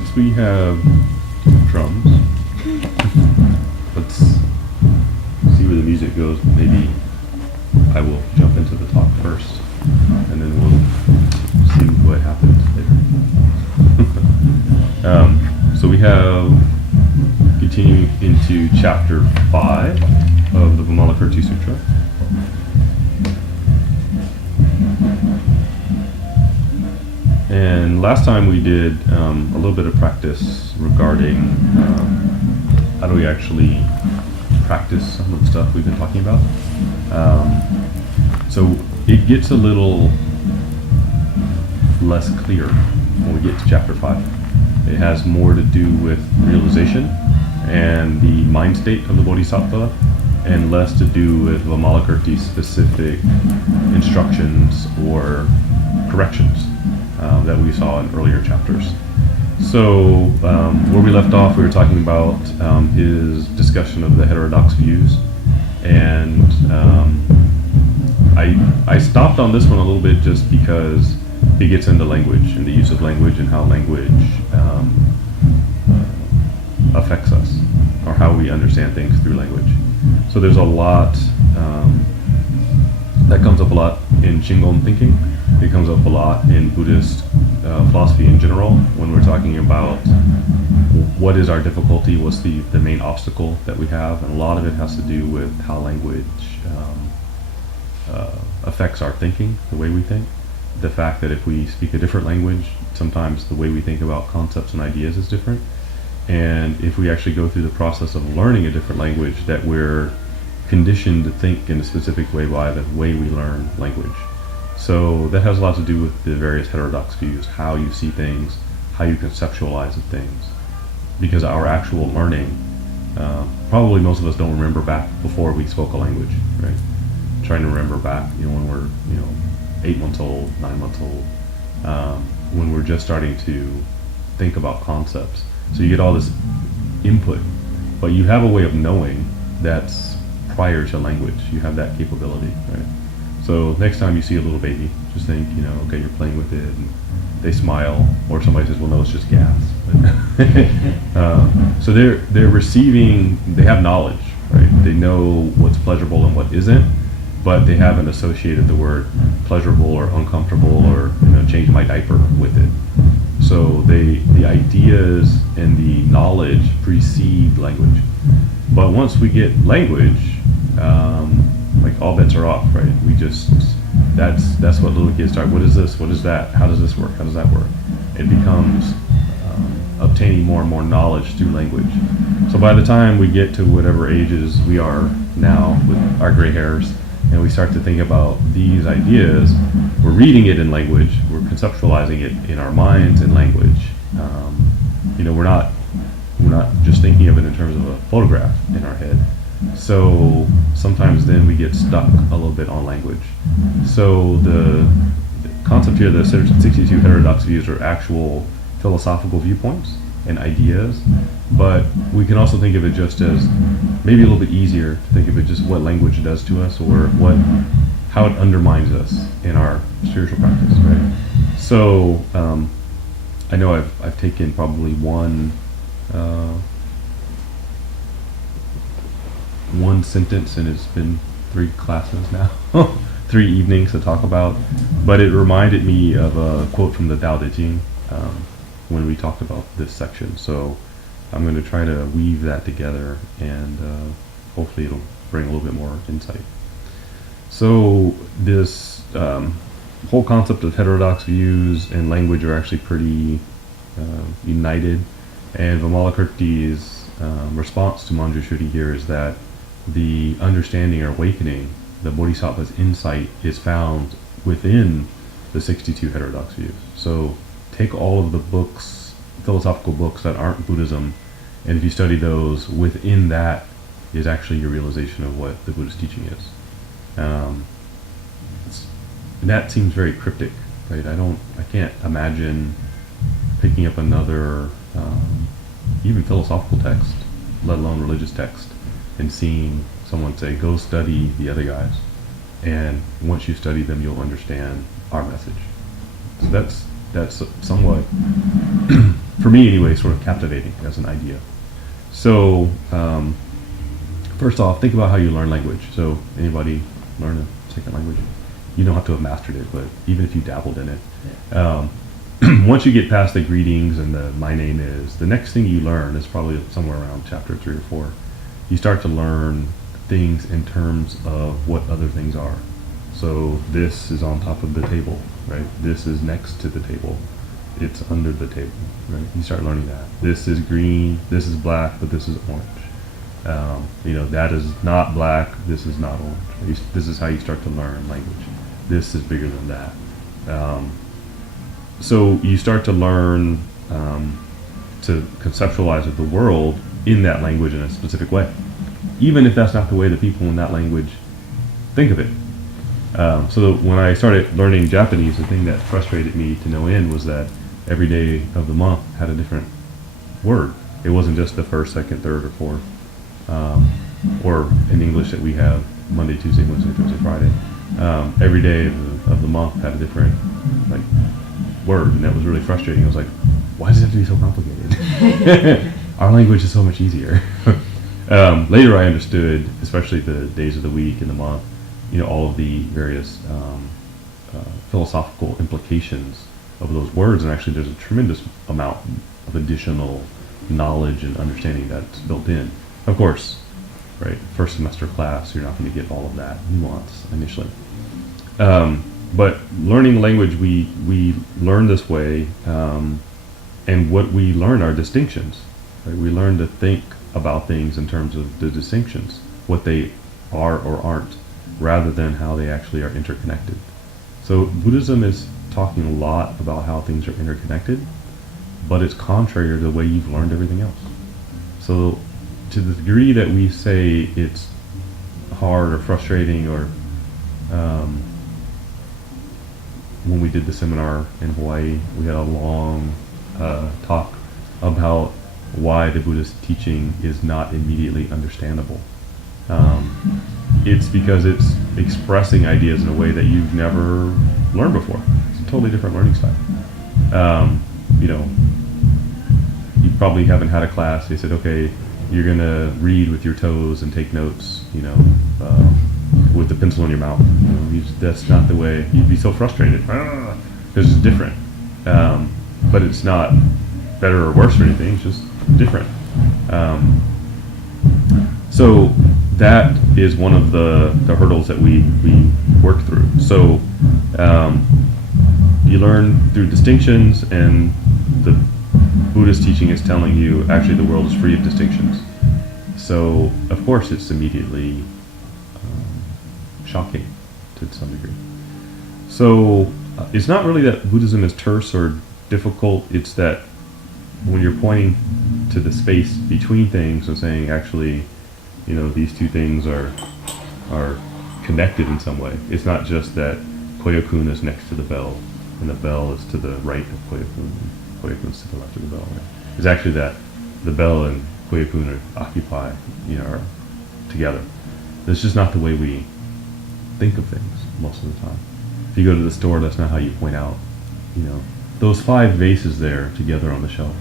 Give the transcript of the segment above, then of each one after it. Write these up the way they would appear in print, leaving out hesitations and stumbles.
since we have drums, let's see where the music goes. Maybe I will jump into the talk first, and then we'll see what happens later. So we have continuing into chapter 5 of the Vimalakirti Sutra. And last time we did a little bit of practice regarding how do we actually practice some of the stuff we've been talking about. So it gets a little less clear when we get to chapter 5. It has more to do with realization and the mind state of the Bodhisattva, and less to do with Vimalakirti's specific instructions or corrections that we saw in earlier chapters. So where we left off, we were talking about his discussion of the heterodox views, and I stopped on this one a little bit just because it gets into language and the use of language and how language affects us, or how we understand things through language. So there's a lot that comes up a lot in Shingon thinking. It comes up a lot in Buddhist philosophy in general when we're talking about what is our difficulty, what's the main obstacle that we have, and a lot of it has to do with how language affects our thinking, the way we think. The fact that if we speak a different language, sometimes the way we think about concepts and ideas is different. And if we actually go through the process of learning a different language, that we're conditioned to think in a specific way by the way we learn language. So that has a lot to do with the various heterodox views, how you see things, how you conceptualize things. Because our actual learning, probably most of us don't remember back before we spoke a language, right? Trying to remember back, when we're, 8 months old, 9 months old, when we're just starting to think about concepts. So you get all this input, but you have a way of knowing that's prior to language. You have that capability, right? So next time you see a little baby, just think, okay, you're playing with it, and they smile, or somebody says, well, no, it's just gas. So they're receiving, they have knowledge, right? They know what's pleasurable and what isn't, but they haven't associated the word pleasurable or uncomfortable or change my diaper with it. So the ideas and the knowledge precede language. But once we get language, all bets are off, right? We just, that's what little kids start. What is this? What is that? How does this work? How does that work? It becomes obtaining more and more knowledge through language. So by the time we get to whatever ages we are now with our gray hairs, and we start to think about these ideas, we're reading it in language, we're conceptualizing it in our minds in language. We're not just thinking of it in terms of a photograph in our head. So sometimes then we get stuck a little bit on language. So the concept here, the 62 heterodox views, are actual philosophical viewpoints and ideas, but we can also think of it just as maybe a little bit easier to think of it just what language does to us, or how it undermines us in our spiritual practice, right? So I know I've taken probably one sentence, and it's been 3 classes now, 3 evenings to talk about, but it reminded me of a quote from the Tao Te Ching when we talked about this section. So I'm going to try to weave that together, and hopefully it'll bring a little bit more insight. So this whole concept of heterodox views and language are actually pretty united, and Vimalakirti's response to Manjushri here is that the understanding or awakening, the Bodhisattva's insight, is found within the 62 heterodox views. So take all of the books, philosophical books that aren't Buddhism, and if you study those, within that is actually your realization of what the Buddhist teaching is. And that seems very cryptic, right? I can't imagine picking up another, even philosophical text, let alone religious text, and seeing someone say, go study the other guys, and once you study them, you'll understand our message. So that's somewhat for me anyway, sort of captivating as an idea. So first off, think about how you learn language. So anybody learn a second language? You don't have to have mastered it, but even if you dabbled in it, once you get past the greetings and the my name is, the next thing you learn is probably somewhere around chapter 3 or 4. You start to learn things in terms of what other things are. So this is on top of the table, right? This is next to the table. It's under the table, right? You start learning that. This is green, this is black, but this is orange. That is not black, this is not orange. This is how you start to learn language. This is bigger than that. So you start to learn to conceptualize the world in that language in a specific way, even if that's not the way the people in that language think of it. So when I started learning Japanese, the thing that frustrated me to no end was that every day of the month had a different word. It wasn't just the first, second, third, or fourth, or in English that we have Monday, Tuesday, Wednesday, Thursday, Friday. Every day of the month had a different word, and that was really frustrating. I was like, why does it have to be so complicated? Our language is so much easier. Later I understood, especially the days of the week and the month, all of the various philosophical implications of those words, and actually there's a tremendous amount of additional knowledge and understanding that's built in. Of course, right, first semester class, you're not going to get all of that nuance initially. But learning language, we learn this way, and what we learn are distinctions. Right? We learn to think about things in terms of the distinctions, what they are or aren't, rather than how they actually are interconnected. So Buddhism is talking a lot about how things are interconnected, but it's contrary to the way you've learned everything else. So to the degree that we say it's hard or frustrating, or when we did the seminar in Hawaii, we had a long talk about why the Buddhist teaching is not immediately understandable. It's because it's expressing ideas in a way that you've never learned before. It's a totally different learning style. You probably haven't had a class. They said, okay, you're going to read with your toes and take notes, with the pencil in your mouth. That's not the way. You'd be so frustrated because it's different. But it's not better or worse or anything. It's just different. So that is one of the hurdles that we work through. So you learn through distinctions, and the Buddhist teaching is telling you actually the world is free of distinctions. So of course it's immediately shocking to some degree. So it's not really that Buddhism is terse or difficult, it's that when you're pointing to the space between things and saying actually, these two things are connected in some way. It's not just that Koyokun is next to the bell and the bell is to the right of Koyokun and Koyokun's to the left of the bell. Right? It's actually that the bell and Koyokun are together. That's just not the way we think of things most of the time. If you go to the store, that's not how you point out, those 5 vases there together on the shelf.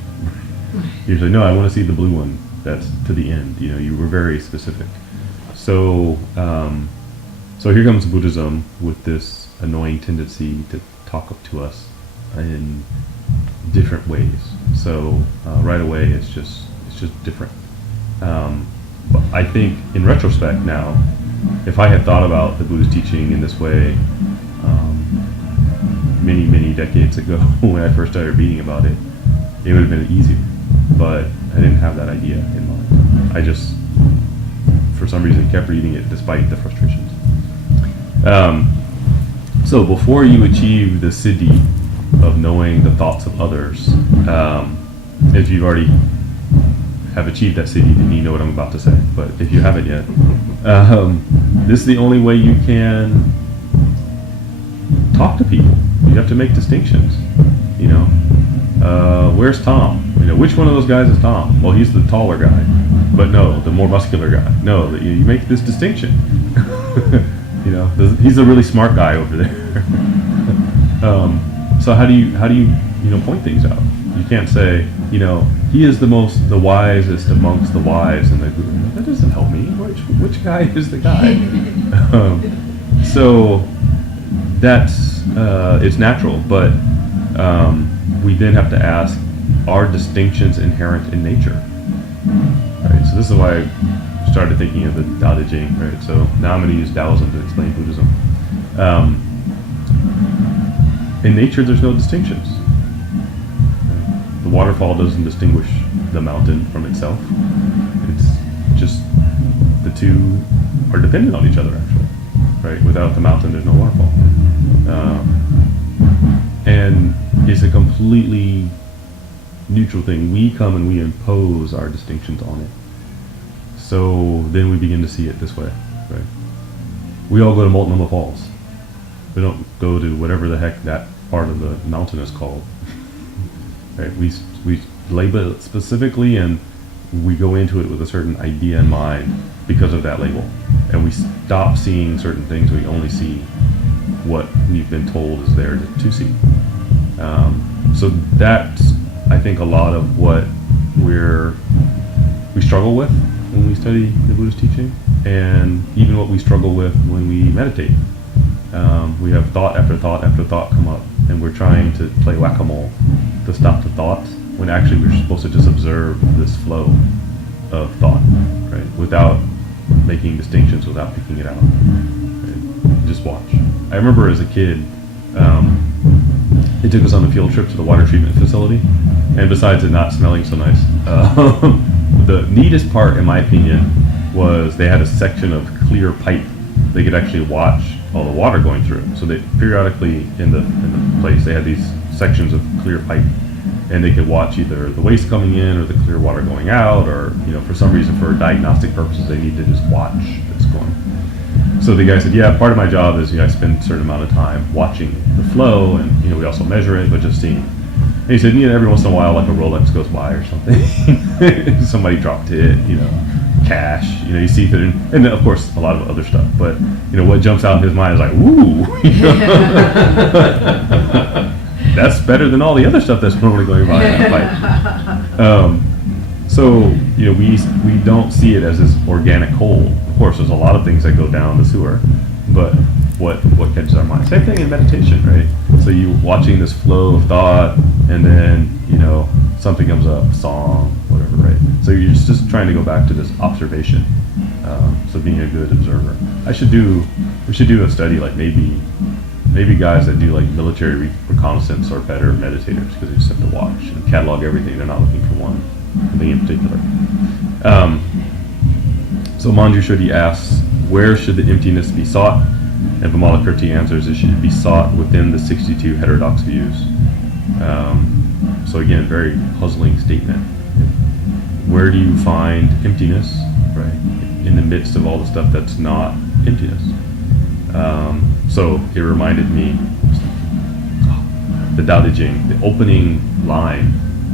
Usually, no, I want to see the blue one that's to the end. You were very specific. So here comes Buddhism with this annoying tendency to talk up to us in different ways. So right away, it's just different. But I think in retrospect now, if I had thought about the Buddhist teaching in this way many, many decades ago when I first started reading about it, it would have been easier. But I didn't have that idea in mind. I just, for some reason, kept reading it despite the frustrations. So before you achieve the siddhi of knowing the thoughts of others, if you already have achieved that siddhi, then you know what I'm about to say. But if you haven't yet, this is the only way you can talk to people. You have to make distinctions. Where's Tom? Which one of those guys is Tom? Well, he's the taller guy, but no, the more muscular guy. No, you make this distinction. He's a really smart guy over there. So how do you point things out? You can't say, he is the wisest amongst the wise in the group. That doesn't help me. Which guy is the guy? So that's it's natural, but we then have to ask: are distinctions inherent in nature? Right. So this is why I started thinking of the Tao Te Ching. Right. So now I'm going to use Taoism to explain Buddhism. In nature, there's no distinctions. The waterfall doesn't distinguish the mountain from itself. It's just the two are dependent on each other, actually. Right? Without the mountain, there's no waterfall. And it's a completely neutral thing. We come and we impose our distinctions on it. So then we begin to see it this way. Right? We all go to Multnomah Falls. We don't go to whatever the heck that part of the mountain is called. Right? We label it specifically, and we go into it with a certain idea in mind because of that label. And we stop seeing certain things. We only see what we've been told is there to see. So that's, I think, a lot of what we struggle with when we study the Buddhist teaching, and even what we struggle with when we meditate. We have thought after thought after thought come up, and we're trying to play whack-a-mole to stop the thoughts, when actually we're supposed to just observe this flow of thought, right? Without making distinctions, without picking it out. Right? Just watch. I remember as a kid, they took us on a field trip to the water treatment facility, and besides it not smelling so nice, the neatest part, in my opinion, was they had a section of clear pipe. They could actually watch all the water going through. So they periodically in the place they had these sections of clear pipe, and they could watch either the waste coming in or the clear water going out, or for some reason, for diagnostic purposes, they need to just watch this going. So the guy said, yeah, part of my job is I spend a certain amount of time watching the flow, and we also measure it, but just seeing. And he said, every once in a while, like a Rolex goes by or something, somebody dropped it, cash, you see that, and then of course a lot of other stuff. But what jumps out in his mind is like, ooh, that's better than all the other stuff that's normally going by in that pipe. So we don't see it as this organic whole. Of course, there's a lot of things that go down the sewer, but what catches our mind? Same thing in meditation, right? So you watching this flow of thought, and then something comes up, song, whatever, right? So you're just trying to go back to this observation. So being a good observer. We should do a study, like maybe guys that do like military reconnaissance are better meditators, because they just have to watch and catalog everything. They're not looking for one thing in particular. So Manjushri asks, where should the emptiness be sought? And Vimalakirti answers, it should be sought within the 62 heterodox views. So again, very puzzling statement. Where do you find emptiness, right, in the midst of all the stuff that's not emptiness? So it reminded me, the Tao Te Ching, the opening line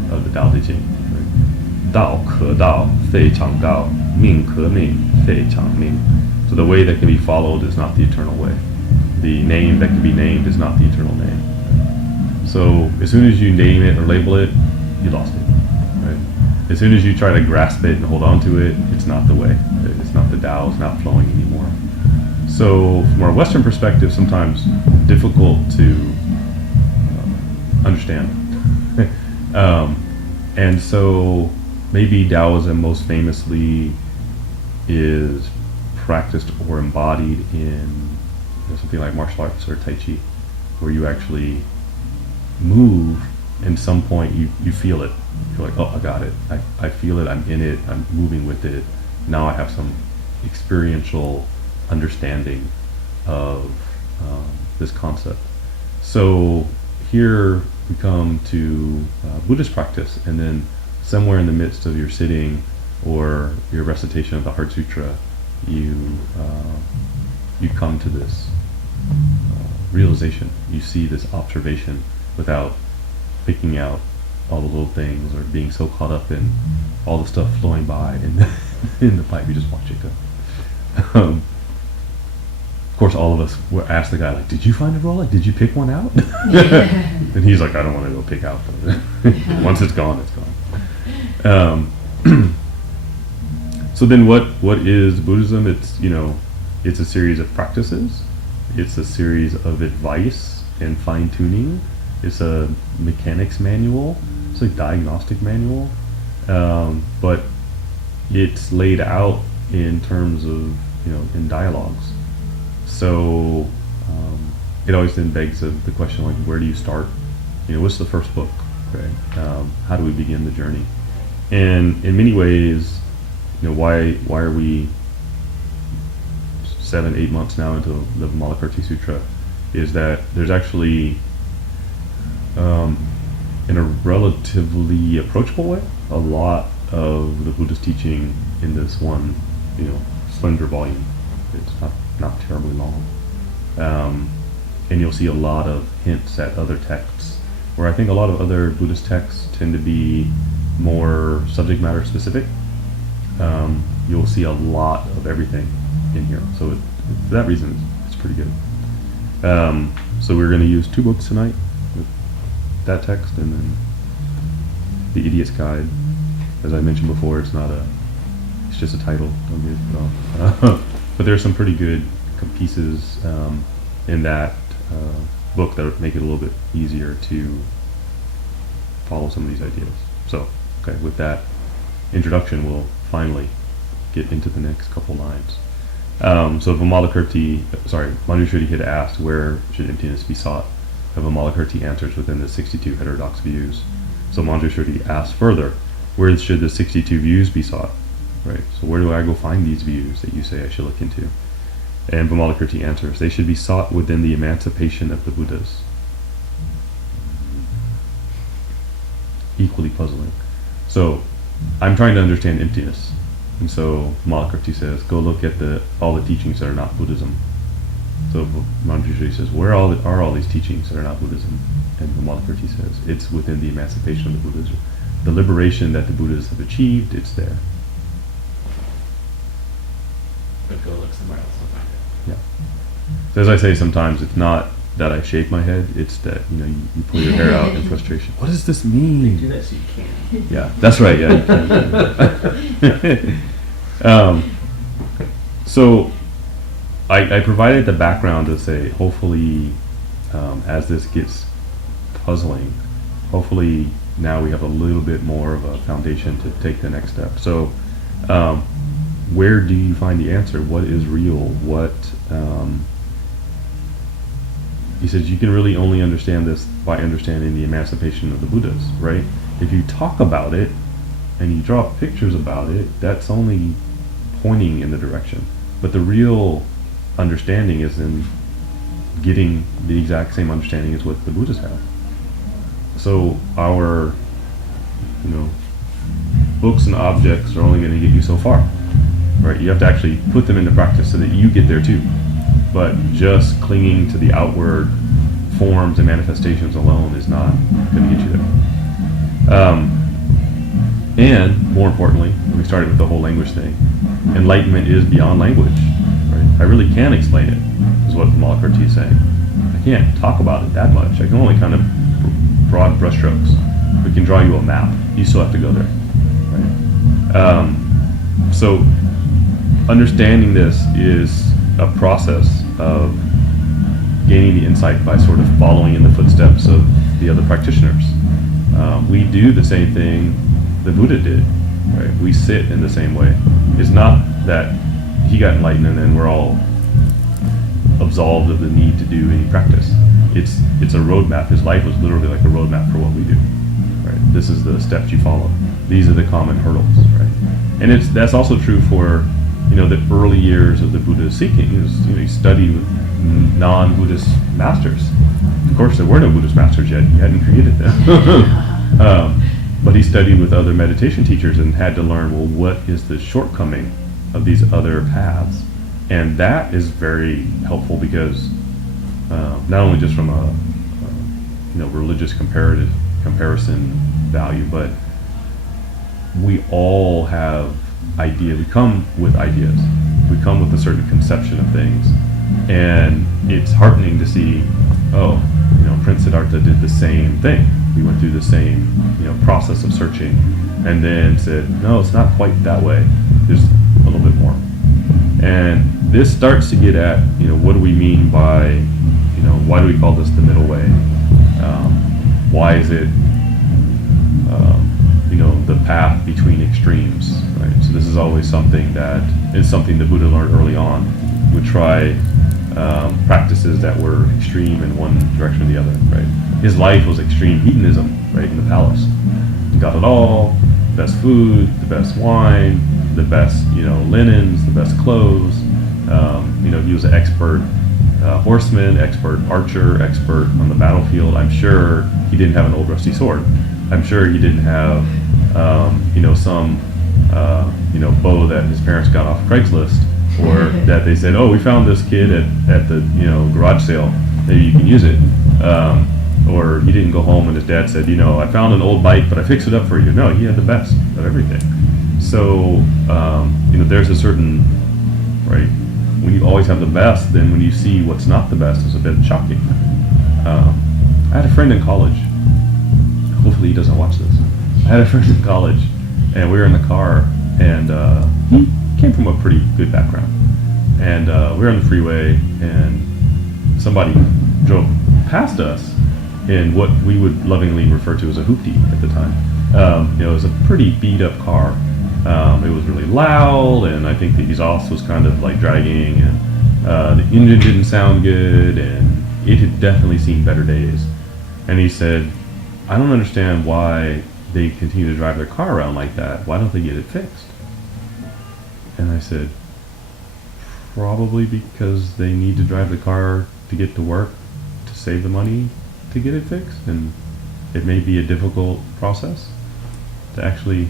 of the Tao Te Ching. Dao ke dao, fei chang dao, ming ke ming, fei chang ming. So the way that can be followed is not the eternal way. The name that can be named is not the eternal name. So as soon as you name it or label it, you lost it. Right? As soon as you try to grasp it and hold on to it, it's not the way. It's not the Tao. It's not flowing anymore. So from our Western perspective, sometimes difficult to understand. And so maybe Taoism most famously is practiced or embodied in something like martial arts or Tai Chi, where you actually move, and some point you feel it. You're like, oh, I got it. I feel it. I'm in it. I'm moving with it. Now I have some experiential understanding of this concept. So here we come to Buddhist practice, and then somewhere in the midst of your sitting or your recitation of the Heart Sutra, you come to this realization. You see this observation without picking out all the little things or being so caught up in all the stuff flowing by in the pipe. You just watch it go. Of course, all of us were asked the guy, like, did you find a Rolex? Did you pick one out? And he's like, I don't want to go pick out. Once it's gone, it's gone. So then what is Buddhism? It's, it's a series of practices. It's a series of advice and fine-tuning. It's a mechanics manual. It's a diagnostic manual. But it's laid out in terms of, in dialogues. So it always then begs the question, like, where do you start? What's the first book? Okay. How do we begin the journey? And in many ways, why are we 7-8 months now into the Vimalakirti Sutra? Is that there's actually, in a relatively approachable way, a lot of the Buddha's teaching in this one, slender volume. It's not terribly long. And you'll see a lot of hints at other texts, where I think a lot of other Buddhist texts tend to be more subject matter specific. You'll see a lot of everything in here. So for that reason, it's pretty good. So we're going to use 2 books tonight, with that text and then The Idiot's Guide. As I mentioned before, it's just a title. Don't get it wrong. But there's some pretty good pieces in that book that would make it a little bit easier to follow some of these ideas. So, okay, with that introduction, we'll finally get into the next couple lines. So Manjushri had asked, where should emptiness be sought? Vimalakirti answers within the 62 heterodox views. So Manjushri asks further, where should the 62 views be sought? Right. So where do I go find these views that you say I should look into? And Vimalakirti answers, they should be sought within the emancipation of the Buddhas. Equally puzzling. So I'm trying to understand emptiness. And so Vimalakirti says, go look at all the teachings that are not Buddhism. So Manjushri says, where are all these teachings that are not Buddhism? And Vimalakirti says, it's within the emancipation of the Buddhas. The liberation that the Buddhas have achieved, it's there. But go look somewhere else and find it. Yeah. So as I say, sometimes it's not that I shave my head, it's that, you pull your hair out in frustration. What does this mean? Do that so you can. Yeah, that's right, yeah. So I provided the background to say, hopefully, as this gets puzzling, hopefully now we have a little bit more of a foundation to take the next step. So where do you find the answer? What is real? He says you can really only understand this by understanding the emancipation of the Buddhas, right? If you talk about it and you draw pictures about it, that's only pointing in the direction. But the real understanding is in getting the exact same understanding as what the Buddhas have. So our, books and objects are only going to get you so far, right? You have to actually put them into practice so that you get there too. But just clinging to the outward forms and manifestations alone is not going to get you there. And more importantly, we started with the whole language thing. Enlightenment is beyond language, right? I really can explain it, is what Vimalakirti is saying. I can't talk about it that much. I can only kind of broad brushstrokes. We can draw you a map. You still have to go there, right? So understanding this is a process of gaining the insight by sort of following in the footsteps of the other practitioners. We do the same thing the Buddha did, right? We sit in the same way. It's not that he got enlightened and then we're all absolved of the need to do any practice. It's a roadmap. His life was literally like a roadmap for what we do, right? This is the steps you follow. These are the common hurdles, right? And that's also true for the early years of the Buddha's seeking. He studied with non-Buddhist masters. Of course, there were no Buddhist masters yet. He hadn't created them. But he studied with other meditation teachers and had to learn, well, what is the shortcoming of these other paths? And that is very helpful because not only just from a religious comparison value, but we all have ideas. We come with ideas. We come with a certain conception of things, And it's heartening to see, oh, Prince Siddhartha did the same thing. He went through the same, process of searching, and then said, no, it's not quite that way. There's a little bit more. And this starts to get at, what do we mean by, why do we call this the middle way? Why is it, the path between extremes, right? So this is always something that is something the Buddha learned early on. He would try practices that were extreme in one direction or the other, right? His life was extreme hedonism, right, in the palace. He got it all, the best food, the best wine, the best, linens, the best clothes. He was an expert horseman, expert archer, expert on the battlefield. I'm sure he didn't have an old rusty sword. I'm sure he didn't have, some, bow that his parents got off Craigslist, or that they said, oh, we found this kid at the, garage sale. Maybe you can use it. Or he didn't go home and his dad said, I found an old bike, but I fixed it up for you. No, he had the best of everything. So, there's a certain, right, when you always have the best, then when you see what's not the best, it's a bit shocking. I had a friend in college. Hopefully he doesn't watch this. I had a friend in college, and we were in the car, and he came from a pretty good background. And we were on the freeway, and somebody drove past us in what we would lovingly refer to as a hoopty at the time. It was a pretty beat up car. It was really loud, and I think the exhaust was kind of like dragging, and the engine didn't sound good, and it had definitely seen better days. And he said, I don't understand why they continue to drive their car around like that. Why don't they get it fixed? And I said, probably because they need to drive the car to get to work to save the money to get it fixed, and it may be a difficult process to actually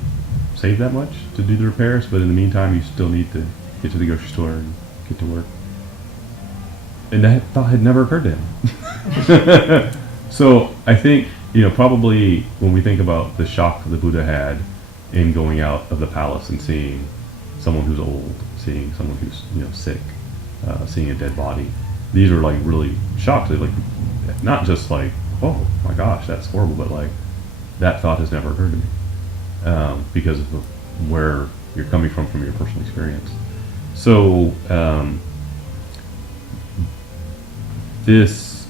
save that much to do the repairs, but in the meantime you still need to get to the grocery store and get to work. And that thought had never occurred to him. So I think, probably when we think about the shock the Buddha had in going out of the palace and seeing someone who's old, seeing someone who's sick, seeing a dead body, these are like really shocks. They're like, not just like, oh my gosh, that's horrible, but like that thought has never occurred to me because of where you're coming from your personal experience. So this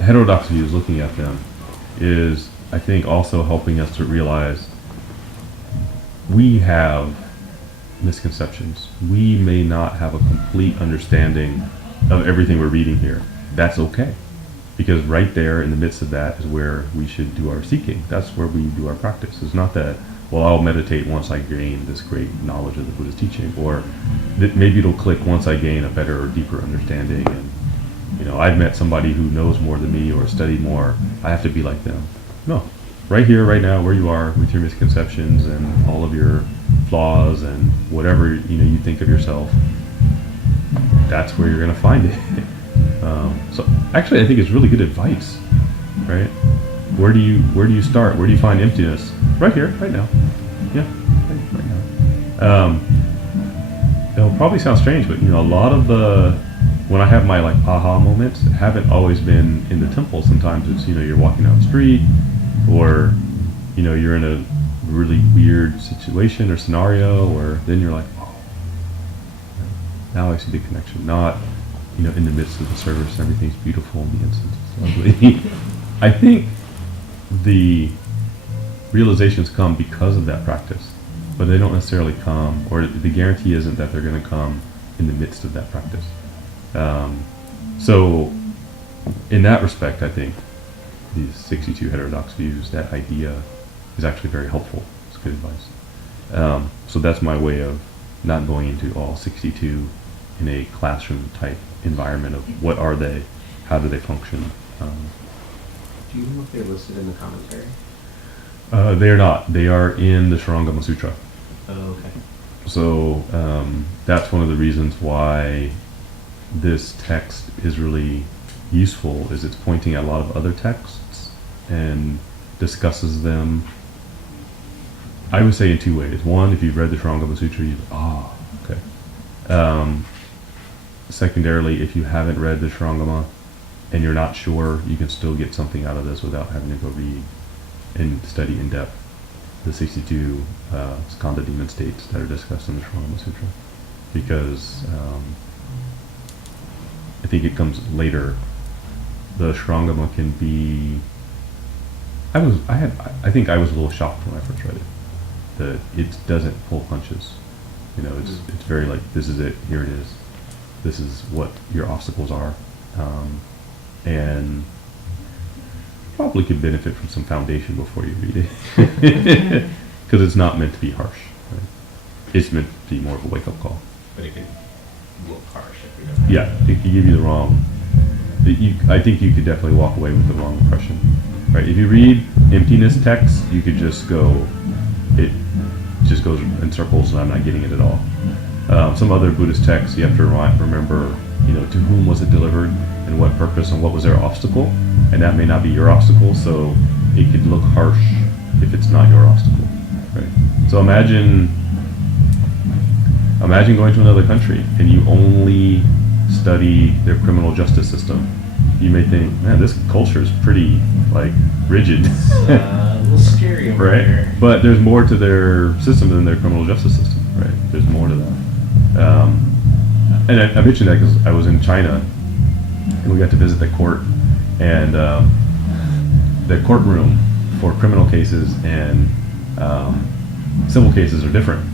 heterodox view, looking at them, is I think also helping us to realize we have misconceptions. We may not have a complete understanding of everything we're reading here. That's okay, because right there in the midst of that is where we should do our seeking. That's where we do our practice. It's not that, well, I'll meditate once I gain this great knowledge of the Buddha's teaching, or that maybe it'll click once I gain a better or deeper understanding, and I've met somebody who knows more than me or studied more, I have to be like them. No, right here, right now, where you are with your misconceptions and all of your flaws and whatever you think of yourself, that's where you're going to find it. So actually, I think it's really good advice, right? Where do you start? Where do you find emptiness? Right here, right now. Yeah, right now. It'll probably sound strange, but a lot of when I have my like aha moments, haven't always been in the temple. Sometimes it's you're walking down the street, or you're in a really weird situation or scenario, or then you're like, oh, now I see the connection. Not in the midst of the service, everything's beautiful and the incense is lovely. I think the realizations come because of that practice, but they don't necessarily come, or the guarantee isn't that they're going to come in the midst of that practice. So in that respect, I think these 62 heterodox views, that idea is actually very helpful. It's good advice. So that's my way of not going into all 62 in a classroom type environment of what are they, how do they function. Do you know if they're listed in the commentary? They are not. They are in the Shurangama Sutra. Oh, okay. So that's one of the reasons why this text is really useful, is it's pointing at a lot of other texts and discusses them, I would say, in two ways. One, if you've read the Shurangama Sutra, okay. secondarily, if you haven't read the Shrangama and you're not sure, you can still get something out of this without having to go read and study in depth the 62 skandha demon states that are discussed in the Shrangama Sutra. Because I think it comes later. The Shrangama can be. I think I was a little shocked when I first read it. That it doesn't pull punches. You know, it's very like, this is it, here it is. This is what your obstacles are. And probably could benefit from some foundation before you read it. Because it's not meant to be harsh. Right? It's meant to be more of a wake-up call. But it can look harsh if we don't. Yeah, it could give you the wrong. I think you could definitely walk away with the wrong impression. Right? If you read emptiness text, you could just go, it just goes in circles and I'm not getting it at all. Some other Buddhist texts, you have to remember, you know, to whom was it delivered and what purpose and what was their obstacle, and that may not be your obstacle, so it could look harsh if it's not your obstacle. Right? So imagine going to another country and you only study their criminal justice system. You may think, man, this culture is pretty like rigid. It's a little scary over right? there. But there's more to their system than their criminal justice system, right? There's more to that. And I mentioned that because I was in China and we got to visit the court, and the courtroom for criminal cases and civil cases are different.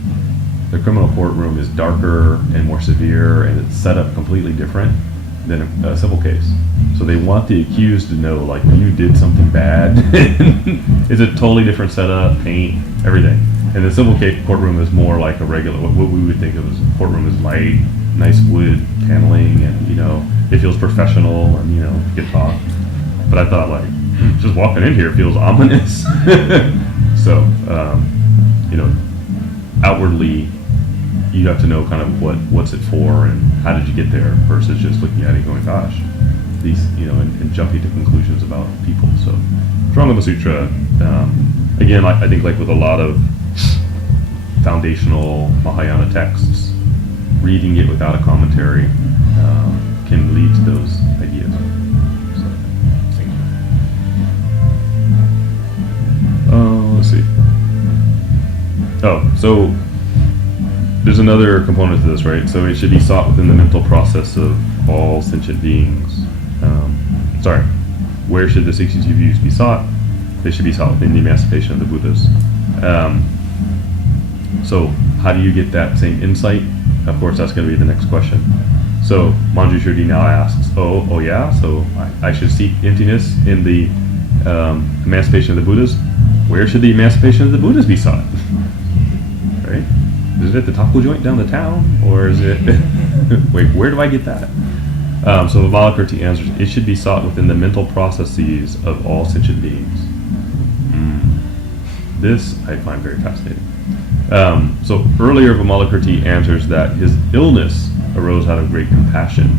The criminal courtroom is darker and more severe, and it's set up completely different than a civil case. So they want the accused to know, like, you did something bad. It's a totally different setup, paint, everything. And the civil courtroom is more like a regular, what we would think of as a courtroom is light, nice wood paneling, and, you know, it feels professional, and, you know, you can talk. But I thought, like, just walking in here feels ominous. So, you know, outwardly, you have to know kind of what's it for and how did you get there versus just looking at it and going, gosh, these, you know, and jumping to conclusions about people. So, Shrangama Sutra, again, I think like with a lot of foundational Mahayana texts, reading it without a commentary can lead to those ideas. So, Thank you. let's see. Oh, so there's another component to this, right? So it should be sought within the mental process of all sentient beings. Where should the 62 views be sought? They should be sought within the emancipation of the Buddhas. So how do you get that same insight? Of course, that's going to be the next question. So Manjushri now asks, oh yeah, so I should seek emptiness in the emancipation of the Buddhas. Where should the emancipation of the Buddhas be sought? Right? Is it at the taco joint down the town, or is it? Wait, where do I get that? So Vimalakirti answers, it should be sought within the mental processes of all sentient beings. This I find very fascinating. So earlier Vimalakirti answers that his illness arose out of great compassion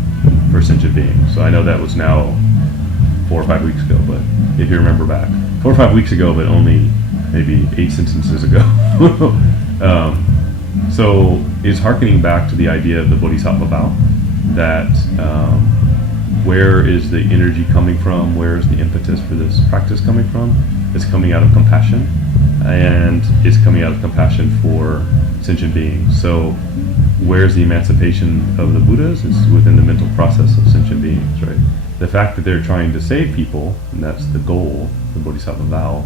for sentient beings. So I know that was now 4 or 5 weeks ago, but if you remember back, 4 or 5 weeks ago, but only maybe 8 sentences ago. So it's hearkening back to the idea of the Bodhisattva vow, that where is the energy coming from? Where is the impetus for this practice coming from? It's coming out of compassion, and it's coming out of compassion for sentient beings. So where's the emancipation of the Buddhas? It's within the mental process of sentient beings, right? The fact that they're trying to save people, and that's the goal, the Bodhisattva vow,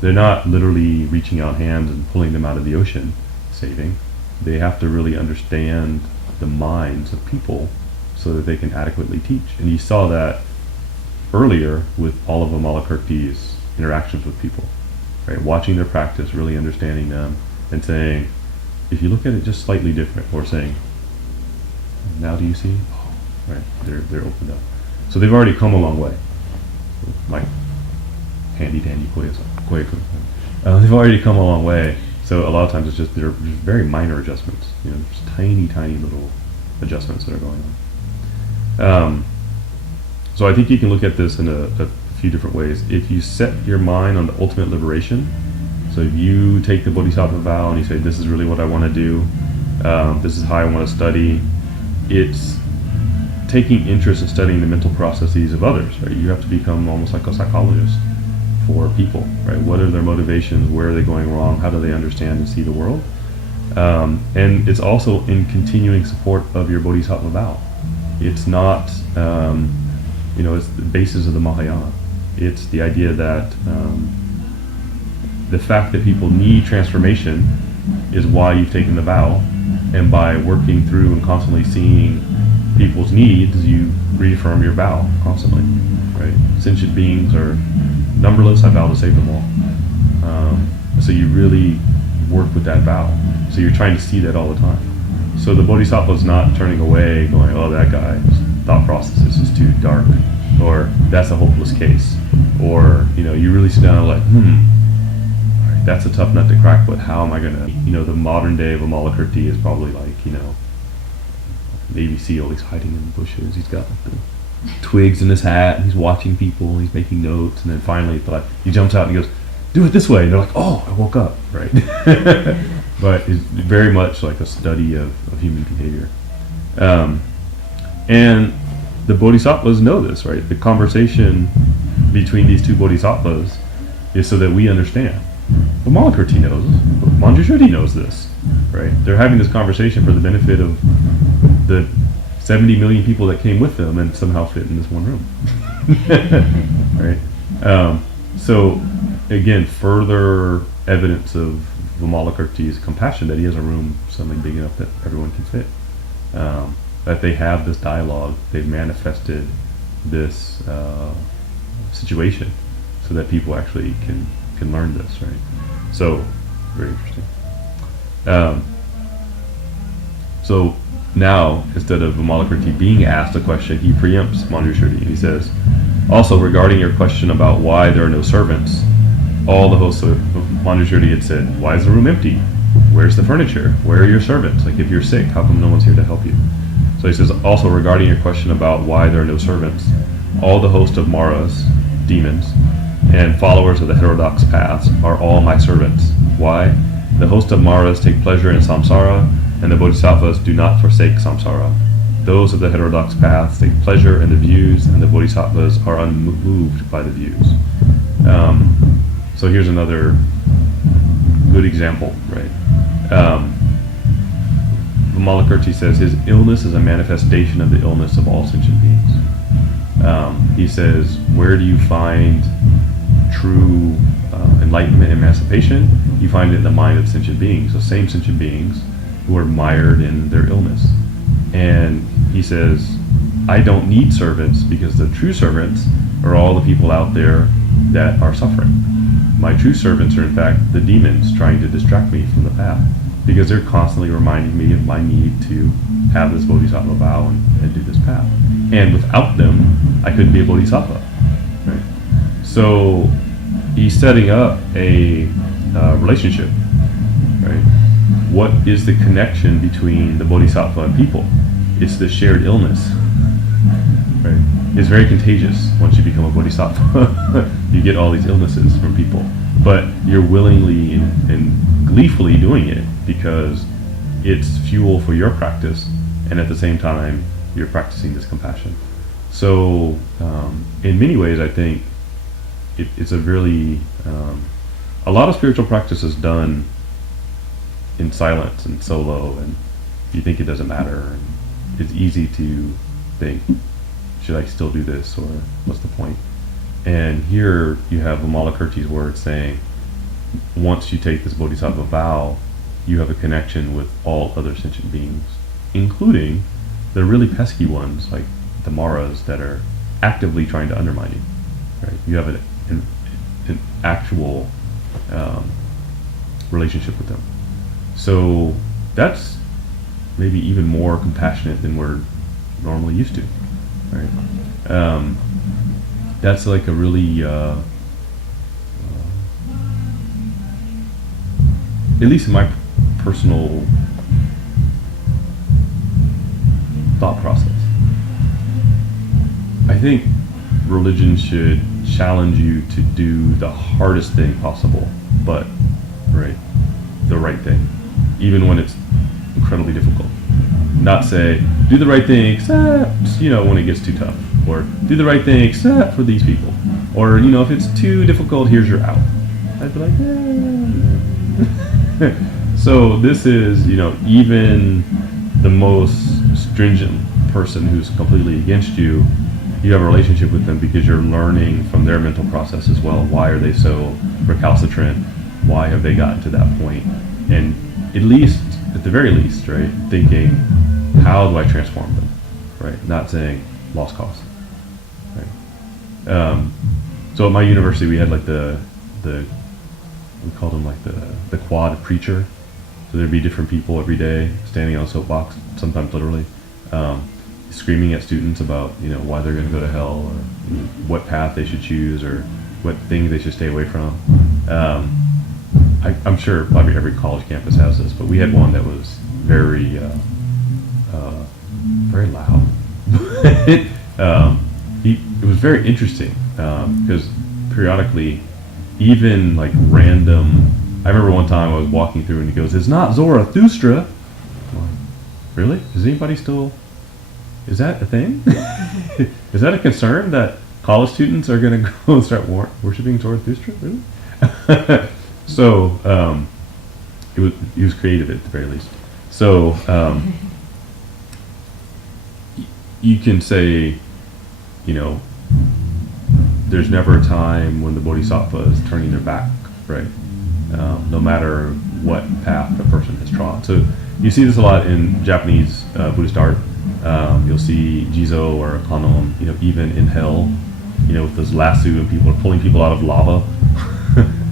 they're not literally reaching out hands and pulling them out of the ocean, saving. They have to really understand the minds of people so that they can adequately teach. And you saw that earlier with all of Vimalakirti's interactions with people, right? Watching their practice, really understanding them, and saying, if you look at it just slightly different, or saying, now do you see? Oh, right, they're opened up. So they've already come a long way. Like handy dandy they've already come a long way. So a lot of times it's just they're very minor adjustments. You know, just tiny little adjustments that are going on. So I think you can look at this in a few different ways. If you set your mind on the ultimate liberation, so if you take the Bodhisattva vow and you say, this is really what I want to do, this is how I want to study, it's taking interest in studying the mental processes of others, right? You have to become almost like a psychologist for people, right? What are their motivations? Where are they going wrong? How do they understand and see the world? And it's also in continuing support of your bodhisattva vow. It's not, it's the basis of the Mahayana. It's the idea that the fact that people need transformation is why you've taken the vow, and by working through and constantly seeing people's needs, you reaffirm your vow constantly, right? Sentient beings are numberless. I vow to save them all. So you really work with that vow. So you're trying to see that all the time. So the bodhisattva is not turning away, going, "Oh, that guy's thought process is just too dark," or "That's a hopeless case," or you really sit down and like, all right, that's a tough nut to crack. But how am I gonna? The modern day of Vimalakirti is probably like Navy SEAL. He's hiding in the bushes. He's got like the twigs in his hat. And he's watching people. And he's making notes, and then finally, he jumps out and he goes, "Do it this way." And they're like, "Oh, I woke up," right? But it's very much like a study of human behavior. And the bodhisattvas know this, right? The conversation between these two bodhisattvas is so that we understand. Vimalakirti knows this. Manjushri knows this, right? They're having this conversation for the benefit of the 70 million people that came with them and somehow fit in this one room. Right? So, again, further evidence of Vimalakirti's compassion, that he has a room suddenly big enough that everyone can fit. That they have this dialogue, they've manifested this situation so that people actually can learn this, right? So, very interesting. So now, instead of Vimalakirti being asked a question, he preempts Manjushri. He says, "Also, regarding your question about why there are no servants, all the hosts of Manjushri had said, 'Why is the room empty? Where's the furniture? Where are your servants? Like, if you're sick, how come no one's here to help you?' So he says, also regarding your question about why there are no servants, all the host of Maras, demons, and followers of the heterodox paths are all my servants. Why? The host of Maras take pleasure in samsara, and the bodhisattvas do not forsake samsara. Those of the heterodox paths take pleasure in the views, and the bodhisattvas are unmoved by the views." So here's another good example, right? Vimalakirti says his illness is a manifestation of the illness of all sentient beings. He says, where do you find true enlightenment and emancipation? You find it in the mind of sentient beings, the same sentient beings who are mired in their illness. And he says, I don't need servants, because the true servants are all the people out there that are suffering. My true servants are in fact the demons trying to distract me from the path, because they're constantly reminding me of my need to have this bodhisattva vow and do this path. And without them, I couldn't be a bodhisattva. Right? So he's setting up a relationship. Right? What is the connection between the bodhisattva and people? It's the shared illness. Right? It's very contagious once you become a bodhisattva. You get all these illnesses from people. But you're willingly and gleefully doing it because it's fuel for your practice, and at the same time, you're practicing this compassion. So, in many ways, I think it's a really, a lot of spiritual practice is done in silence and solo, and you think it doesn't matter, and it's easy to think, should I still do this, or what's the point? And here you have Vimalakirti's words saying, once you take this bodhisattva vow, you have a connection with all other sentient beings, including the really pesky ones, like the Maras, that are actively trying to undermine you. Right? You have an actual relationship with them. So that's maybe even more compassionate than we're normally used to. Right? That's like a really, at least in my personal thought process, I think religion should challenge you to do the hardest thing possible, but the right thing, even when it's incredibly difficult. Not say, do the right thing except, when it gets too tough. Or do the right thing except for these people. Or, if it's too difficult, here's your out. I'd be like, So this is, even the most stringent person who's completely against you, you have a relationship with them because you're learning from their mental process as well. Why are they so recalcitrant? Why have they gotten to that point? And at the very least, right, thinking, how do I transform them? Right? Not saying lost cause. Right? So at my university, we had like we called them like the quad preacher. So there'd be different people every day standing on a soapbox, sometimes literally, screaming at students about why they're going to go to hell, or what path they should choose, or what things they should stay away from. I'm sure probably every college campus has this, but we had one that was very very loud. It was very interesting because periodically, even like random. I remember one time I was walking through and he goes, "It's not Zarathustra." I'm like, really? Is anybody still? Is that a thing? Is that a concern that college students are going to go and start worshiping Zarathustra? Really? So he was creative at the very least. So you can say, there's never a time when the bodhisattva is turning their back, right? No matter what path the person has trod. So you see this a lot in Japanese Buddhist art. You'll see Jizo or Kanon, even in hell, with those lasso and people are pulling people out of lava,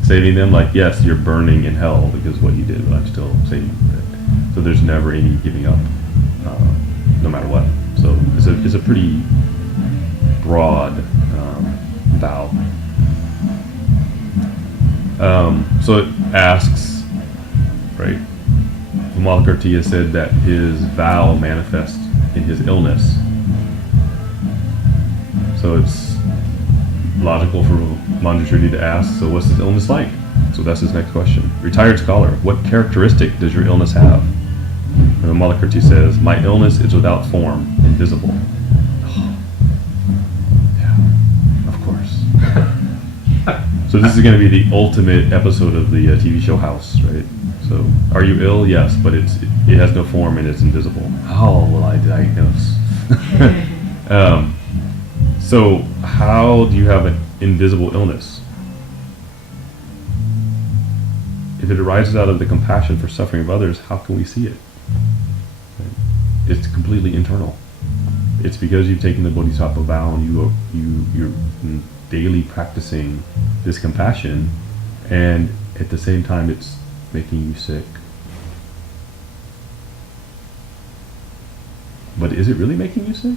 saving them. Like, yes, you're burning in hell because of what you did, but I'm still saving you. Right? So there's never any giving up, no matter what. So it's a pretty broad vow. So it asks, right? Vimalakirti has said that his vow manifests in his illness. So it's logical for Manjushri to ask, so what's his illness like? So that's his next question. Retired scholar, what characteristic does your illness have? And Vimalakirti says, my illness is without form, invisible. Oh. Yeah, of course. So this is going to be the ultimate episode of the TV show House, right? So, are you ill? Yes, but it has no form and it's invisible. How will I diagnose? So, how do you have an invisible illness? If it arises out of the compassion for suffering of others, how can we see it? Right? It's completely internal. It's because you've taken the bodhisattva vow and you're daily practicing this compassion, and at the same time it's making you sick. But is it really making you sick?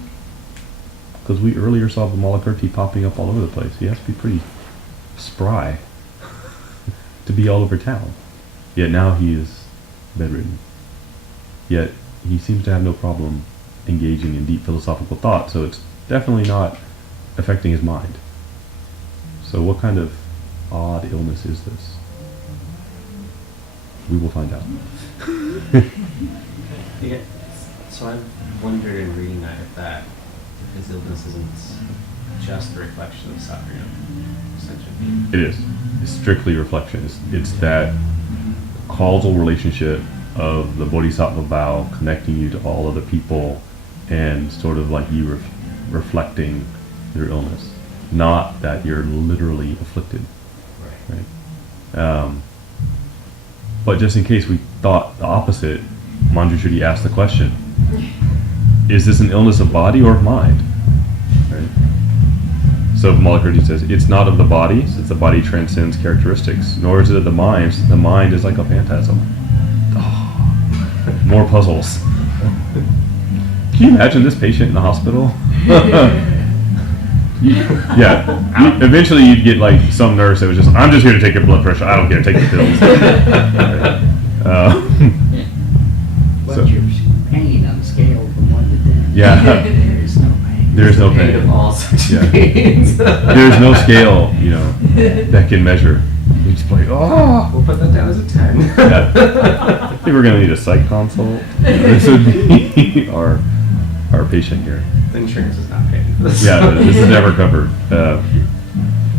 Because we earlier saw Vimalakirti popping up all over the place. He has to be pretty spry to be all over town. Yet now he is bedridden. Yet he seems to have no problem engaging in deep philosophical thought, so it's definitely not affecting his mind. So what kind of odd illness is this? We will find out. Yeah. So I've wondered in reading that if his illness isn't just a reflection of suffering of sentient being. It is. It's strictly reflection. It's that causal relationship of the bodhisattva vow connecting you to all other people and sort of like you reflecting your illness. Not that you're literally afflicted. Right? But just in case we thought the opposite, Manjushri asked the question, is this an illness of body or of mind? Right? So Vimalakirti says, it's not of the body, since the body transcends characteristics, nor is it of the mind, since the mind is like a phantasm. Oh, more puzzles. Can you imagine this patient in the hospital? Eventually you'd get like some nurse that was just, I'm just here to take your blood pressure, I don't care, take the pills. What's your pain on a scale from 1 to 10? Yeah. There's no pain. There's no Pain pain. of all sorts Yeah. of pains. There's no scale, that can measure We just play, oh! We'll put that down as a 10. Yeah. I think we're going to need a psych consult. This would be our patient here. The insurance is not paying for this. Yeah, this is never covered.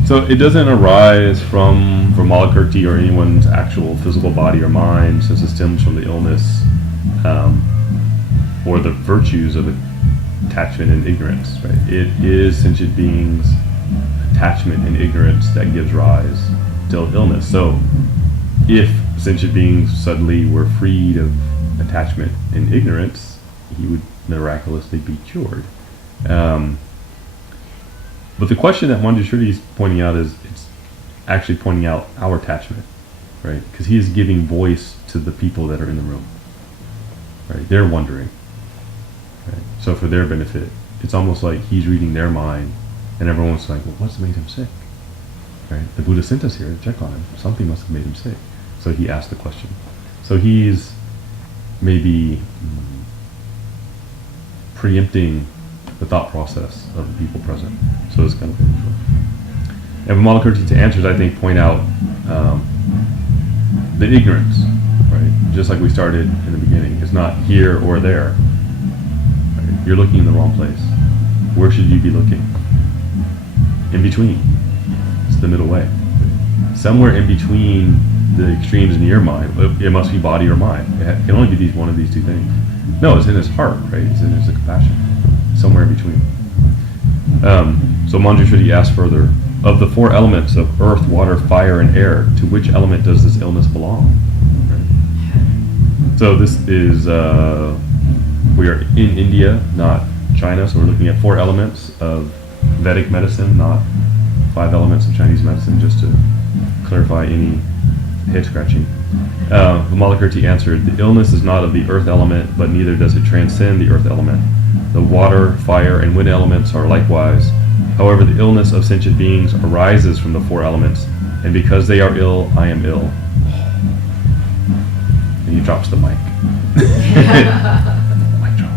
So it doesn't arise from Vimalakirti or anyone's actual physical body or mind, since it stems from the illness or the virtues of attachment and ignorance. Right? It is sentient beings' attachment and ignorance that gives rise to illness. So if sentient beings suddenly were freed of attachment and ignorance, he would miraculously be cured. But the question that Manjushri is pointing out is, it's actually pointing out our attachment, right? Because he is giving voice to the people that are in the room, right? They're wondering, right? So for their benefit, it's almost like he's reading their mind, and everyone's like, well, what's made him sick, right? The Buddha sent us here to check on him. Something must have made him sick. So he asked the question. So he's maybe preempting the thought process of the people present. So it's kind of interesting. And Vimalakirti's answers, I think, point out the ignorance, right? Just like we started in the beginning. It's not here or there. Right? You're looking in the wrong place. Where should you be looking? In between. It's the middle way. Somewhere in between the extremes in your mind. It must be body or mind. It can only be one of these two things. No, it's in his heart, right? It's in his compassion. Somewhere in between. So Manjushri asks further, of the four elements of earth, water, fire, and air, to which element does this illness belong? Right. So this is, we are in India, not China, so we're looking at four elements of Vedic medicine, not 5 elements of Chinese medicine, just to clarify any head scratching. Vimalakirti answered, the illness is not of the earth element, but neither does it transcend the earth element. The water, fire, and wind elements are likewise. However, the illness of sentient beings arises from the 4 elements, and because they are ill, I am ill. And he drops the mic. Mic drop.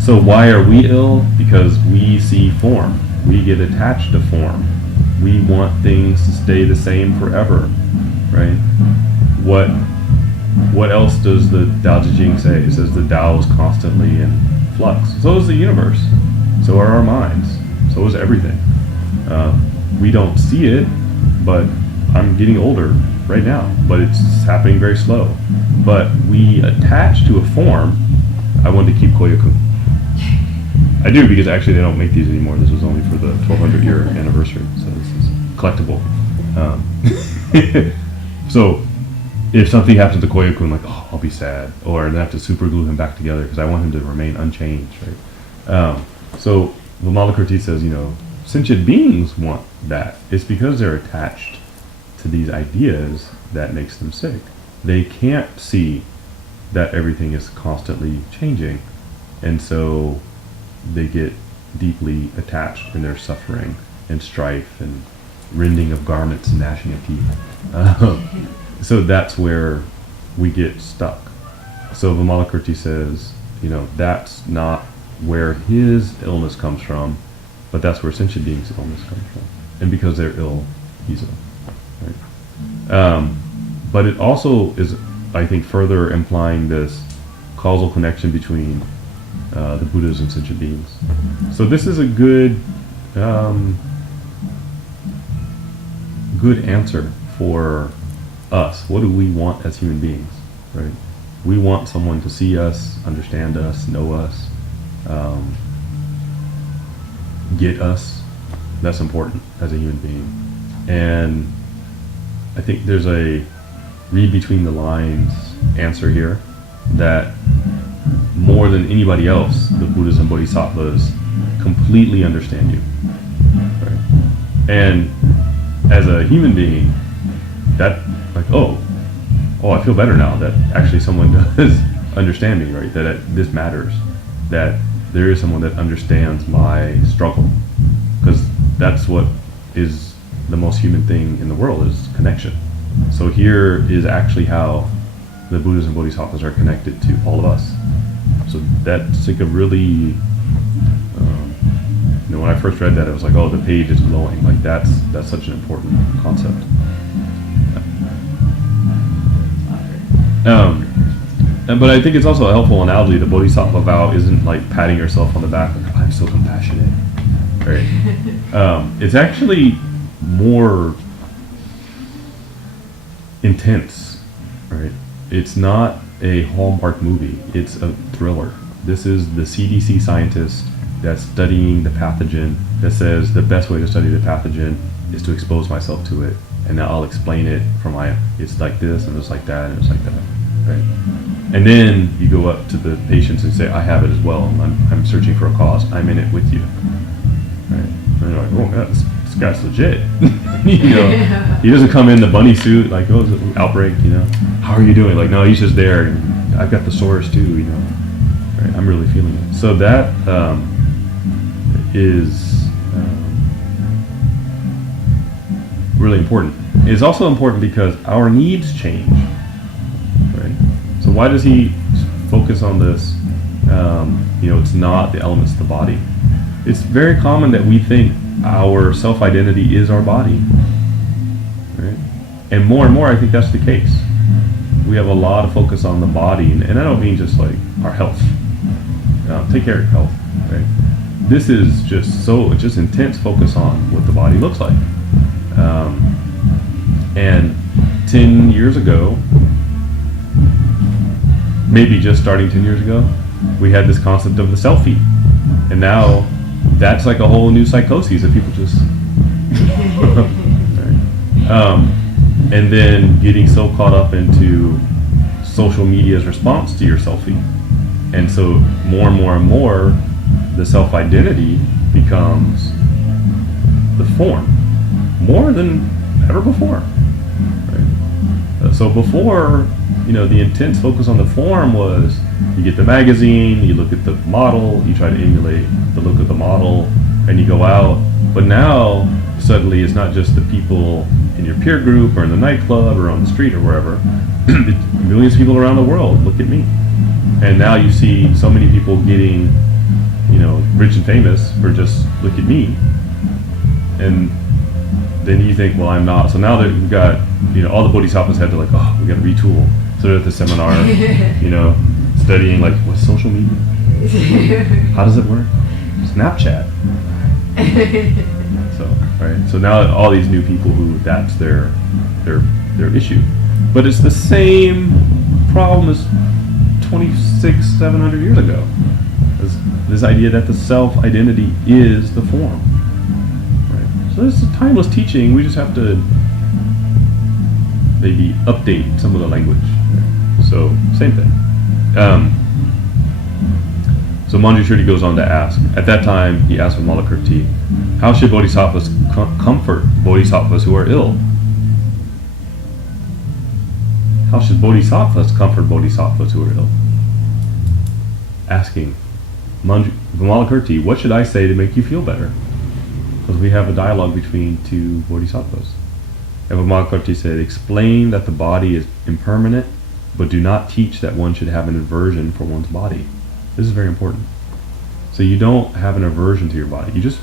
So why are we ill? Because we see form. We get attached to form. We want things to stay the same forever, right? What else does the Tao Te Ching say? It says the Tao is constantly in flux. So is the universe. So are our minds. So is everything. We don't see it, but I'm getting older right now, but it's happening very slow. But we attach to a form. I wanted to keep Koyakun. I do, because actually they don't make these anymore. This was only for the 1200 year anniversary, so this is collectible. So if something happens to Koyakun, like, oh, I'll be sad, or I have to super glue him back together because I want him to remain unchanged, right? So Vimalakirti says, sentient beings want that. It's because they're attached to these ideas that makes them sick. They can't see that everything is constantly changing, and so they get deeply attached in their suffering and strife and rending of garments and gnashing of teeth. So that's where we get stuck. So Vimalakirti says, that's not where his illness comes from, but that's where sentient beings' illness comes from. And because they're ill, he's ill. Right? But it also is, I think, further implying this causal connection between the Buddhas and sentient beings. So this is a good answer for us. What do we want as human beings, right? We want someone to see us, understand us, know us, get us. That's important as a human being. And I think there's a read between the lines answer here that more than anybody else, the Buddhas and Bodhisattvas completely understand you. Right? And as a human being, that, like, oh, I feel better now that actually someone does understand me, right? That this matters. That there is someone that understands my struggle. Because that's what is the most human thing in the world, is connection. So here is actually how the Buddhas and Bodhisattvas are connected to all of us. So that's like a really, when I first read that, it was like, oh, the page is glowing. Like that's such an important concept. But I think it's also a helpful analogy. The Bodhisattva vow isn't like patting yourself on the back, like, I'm so compassionate, right? It's actually more intense, right? It's not a Hallmark movie. It's a thriller. This is the CDC scientist that's studying the pathogen that says the best way to study the pathogen is to expose myself to it. And now I'll explain it from it's like this and it's like that and it's like that, right? And then you go up to the patients and say, I have it as well. I'm searching for a cause. I'm in it with you, right? And they're like, oh, yeah, this guy's legit. You know, he doesn't come in the bunny suit like, oh, it's an outbreak, you know. How are you doing? Like, no, he's just there. And I've got the source too, you know. Right? I'm really feeling it. So that is really important. It's also important because our needs change, right? So why does he focus on this? You know, it's not the elements of the body. It's very common that we think our self-identity is our body, right? And more, I think that's the case. We have a lot of focus on the body, and I don't mean just like our health. Take care of your health, right? This is just intense focus on what the body looks like. And 10 years ago, maybe just starting 10 years ago, we had this concept of the selfie. And now that's like a whole new psychosis that people just... right? And then getting so caught up into social media's response to your selfie. And so more and more, the self-identity becomes the form, more than ever before. Right? So before, you know, the intense focus on the form was you get the magazine, you look at the model, you try to emulate the look of the model, and you go out. But now, suddenly, it's not just the people in your peer group or in the nightclub or on the street or wherever. It's millions of people around the world. Look at me. And now you see so many people getting, you know, rich and famous for just look at me. And then you think, well, I'm not. So now that we've got, you know, all the bodhisattvas had to like, oh, we got to retool. So they're at the seminar, you know, studying like, what's social media? How does it work? Snapchat. So, right. So now all these new people who that's their issue. But it's the same problem as 700 years ago. This idea that the self-identity is the form. Right? So this is a timeless teaching. We just have to maybe update some of the language. Right? So same thing. So Manjushri goes on to ask, at that time he asked Vimalakirti, how should bodhisattvas comfort bodhisattvas who are ill? How should bodhisattvas comfort bodhisattvas who are ill? Asking, Vimalakirti, what should I say to make you feel better? Because we have a dialogue between two bodhisattvas. And Vimalakirti said, explain that the body is impermanent, but do not teach that one should have an aversion for one's body. This is very important. So you don't have an aversion to your body. You just